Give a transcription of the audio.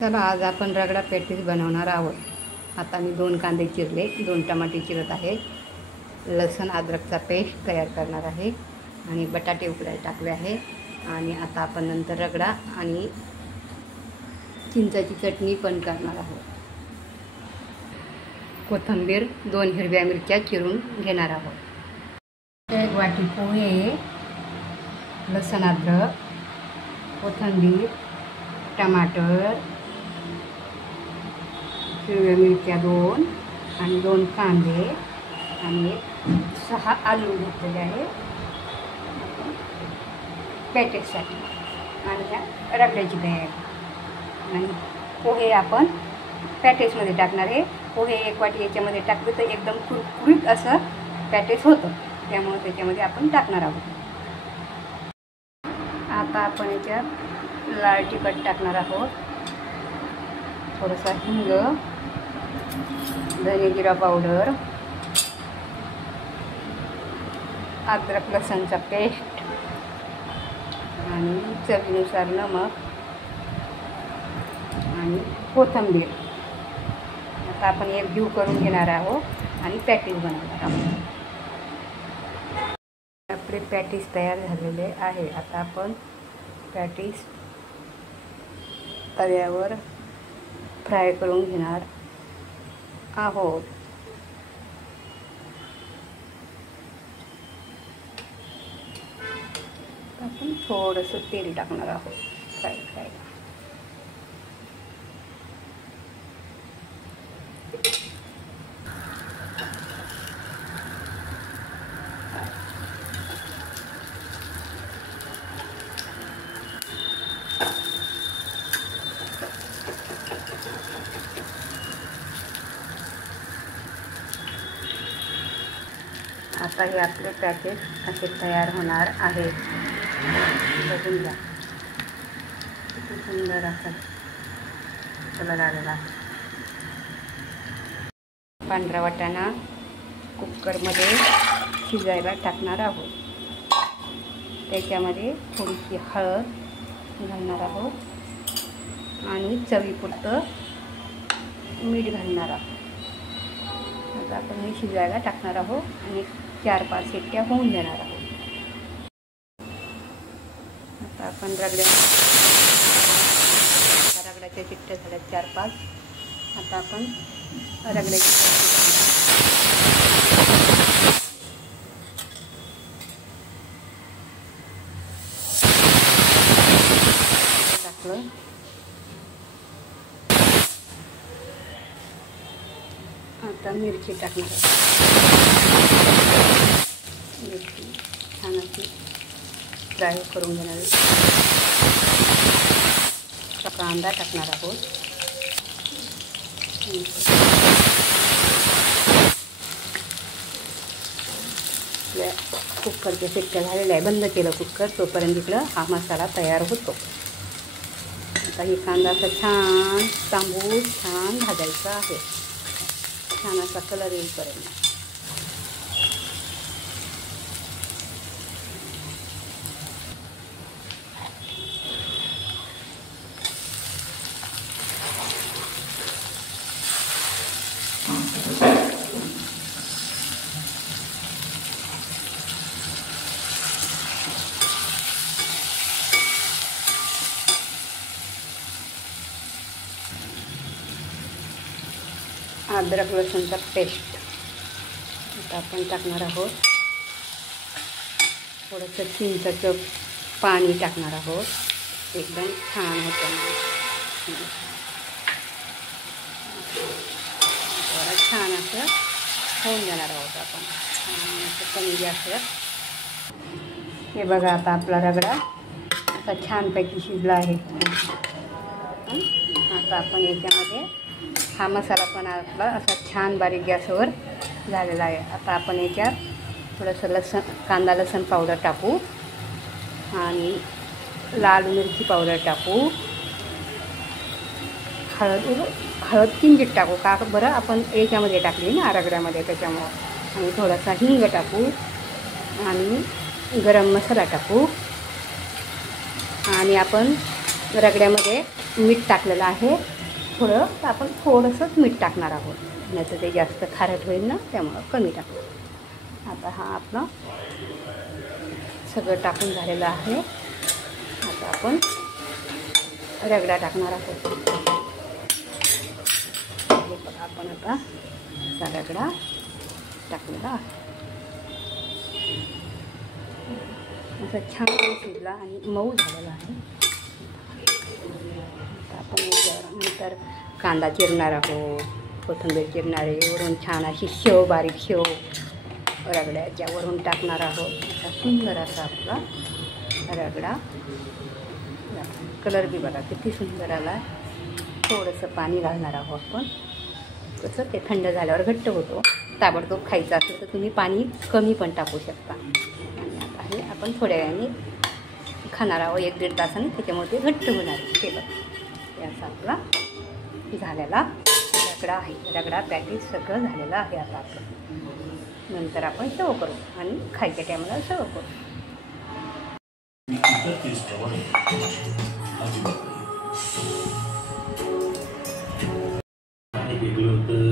चला आज आपण रगडा पॅटीस बनवणार आहोत। आता मी 2 कांदे चिरले, 2 टमाटे चिरत आहे, लसूण अद्रकचा पेस्ट तयार करणार आहे आणि बटाटे उकडायला टाकले आहे। आणि आता आपण नंतर रगडा आणि चिंचाची चटणी पण करणार आहोत। कोथिंबीर, 2 हिरव्या मिरच्या चिरून घेणार आहोत। 1 वाटी पोहे, लसूण अद्रक, कोथिंबीर, टमाटर, हिरव्या मिरच्या 2 आणि 2 कांदे आणि 6 आलू घेतलेले आहे पॅटीससाठी। आणि रगड्याची तयारी आणि पोहे आपण पॅटीसमध्ये टाकणार आहे। पोहे 1 वाटी याच्यामध्ये टाकले तर एकदम कुरकुरीत असं पॅटीस होतं, त्यामुळे त्याच्यामध्ये आपण टाकणार आहोत। आता आपण याच्यात लाल तिखट टाकणार आहोत, थोडासा हिंग, धने जिरा पावडर, अद्रक लसूणचा पेस्ट आणि चवीनुसार नमक आणि कोथिंबीर। आता आपण एकजीव करून घेणार आहोत आणि पॅटीस बनवणार आहोत। आपले पॅटीस तयार झालेले आहे। आता आपण पॅटीस तव्यावर फ्राय करून घेणार आहोत। आपण थोडंसं तेल टाकणार आहोत फ्राय करायला। आता हे आपले पॅकेट असे तयार होणार आहे। बघून घ्या किती सुंदर असं कलर आलेला आहे। पांढरा वाटाणा कुकरमध्ये शिजायला टाकणार आहोत। त्याच्यामध्ये थोडीशी हळद घालणार आहोत आणि चवीपुरतं मीठ घालणार आहोत। आता आपण हे शिजायला टाकणार आहोत आणि 4-5 शिट्ट्या होऊन देणार आहोत। आता आपण रगड्याच्या शिट्ट्या झाल्या 4-5। आता आपण रगड्याची टाकलं। आता मिरची टाकणार आहोत, मिरची छान अशी फ्राय करून घेणार आहे। कांदा टाकणार आहोत, कुकरच्या शिट्ट्या झालेल्या आहे, बंद केलं कुकर, तोपर्यंत इकडं हा मसाला तयार होतो। आता ही कांदा असा छान तांबूस छान भाजायचा आहे, छान असा कलर येईपर्यंत। अद्रक लसूणचा पेस्ट आता आपण टाकणार आहोत। थोडंसं चिंचाचं पाणी टाकणार आहोत, एकदम छान होतं। छान असं होऊन देणार आहोत आपण, छान असं कमी गॅसवर। हे बघा आता आपला रगडा असा छानपैकी शिजला आहे। आता आपण याच्यामध्ये हा मसाला पण आपला असा छान बारीक गॅसवर झालेला आहे। आता आपण याच्यात थोडंसं कांदा लसूण पावडर टाकू आणि लाल मिरची पावडर टाकू, हळद किंचित टाकू, का बरं आपण याच्यामध्ये टाकली ना रगड्यामध्ये, त्याच्यामुळं। आणि थोडासा हिंग टाकू आणि गरम मसाला टाकू आणि आपण रगड्यामध्ये मीठ टाकलेलं आहे थोडं, तर आपण थोडंसंच मीठ टाकणार आहोत, नाही तर ते जास्त खारट होईल ना, त्यामुळं कमी टाकू. आता हा आपलं सगळं टाकून झालेलं आहे. आता आपण रगडा टाकणार आहोत. हे बघा, आपण आता असा रगडा टाकलेला आहे. असं छान शिजला आणि मऊ झालेला आहे. आता आपण नंतर कांदा चिरणार आहोत, कोथिंबीर चिरणार आहे, वरून छान अशी शेव, बारीक शेव रगड्याच्या वरून टाकणार आहोत. असा सुंदर असा आपला रगडा. कलर बी बघा किती सुंदर आला. थोडंसं पाणी घालणार आहोत आपण, कसं ते थंड झाल्यावर घट्ट होतो. ताबडतोब खायचं असेल तर तुम्ही पाणी कमी पण टाकू शकता. आणि आता हे आपण थोड्या वेळाने खाणार आहोत, 1-1.5 तासाने, त्याच्यामध्ये घट्ट होणार. ते बघ, याचा आपला झालेला रगडा आहे. रगडा पॅटीस सगळं झालेलं आहे. आता आपलं नंतर आपण सर्व करू आणि खायच्या टायमाला सर्व करू. गेलो होतं